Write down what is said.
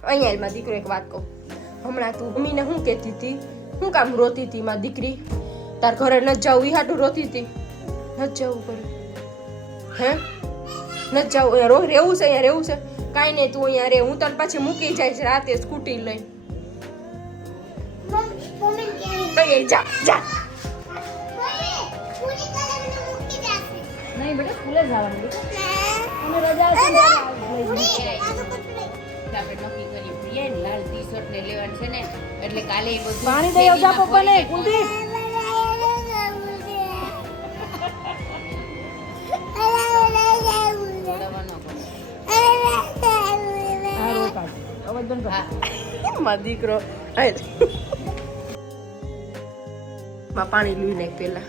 અહીંયા માં દીકરો એક વાત કહું, હમણાં તું મમ્મીને શું કહેતી હતી, શું કામ રોતી હતી માં દીકરી? તાર ઘરે ન જાવ ઈ હાટું રોતી હતી? ન જવું પડે હે? ન જાવ, રહેવું છે, અહીંયા રહેવું છે. કાંઈ નહીં, તું અહીંયા રે, હું તને પછી મૂકી જઈશ રાતે સ્કૂટી લઈ. જા જા નહીં બેટા, સ્કૂલે જવાનું અને રજા છે ને આપણે નક્કી કરી પ્રિય લાલ ટી-શર્ટ ને લેવાનું છે ને, એટલે કાલે એ બધું પાણી દઈ આવજા પપ્પાને. કુંતી અવાજ બંધ કર. માં દીકરો માં પાણી લઈ નાખ પેલા.